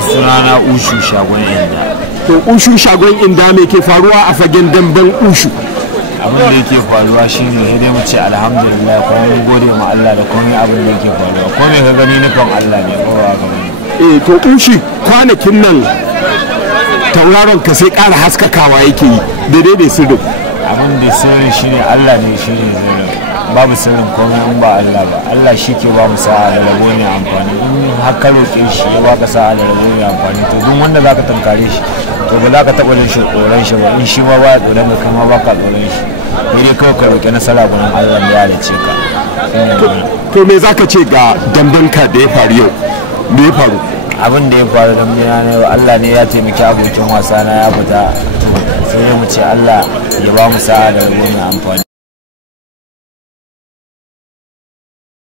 sunana Ushu Shagon Inda. To Ushu Shagon Inda me ke faruwa a fagen damben Ushu? Abin da yake faruwa shine sai dai mu ce alhamdulillah kuma mun gode ma Allah da komai abin da yake faruwa. Komai ka gani nufin Allah ne ko ba ka gani. To Ushu kwanakin nan tauraron ka sai ƙara haskakawa yake yi daidai da sirri. Abin da sirri shine Allah ne shine sirri. Babu sirrin komai in ba Allah ba. Allah shi ke ba mu sa'a da rabo ne amfani. In har ka roƙe shi ya baka sa'a da rabo ne amfani to duk wanda zaka tunkare shi to ba za ka taɓa jin tsoron shi ba in shi ma ba tsoron ka kuma ba ka tsoron shi sai kawai ka roƙi nasara gurin Allah da ya halice ka. To me za ka ce ga dambanka da ya faru yau? Me ya faru? Abin da ya faru da mina ne Allah ne ya taimaki abokin wasa na ya fita sai mu ce Allah ya ba mu sa'a da rabo ne amfani.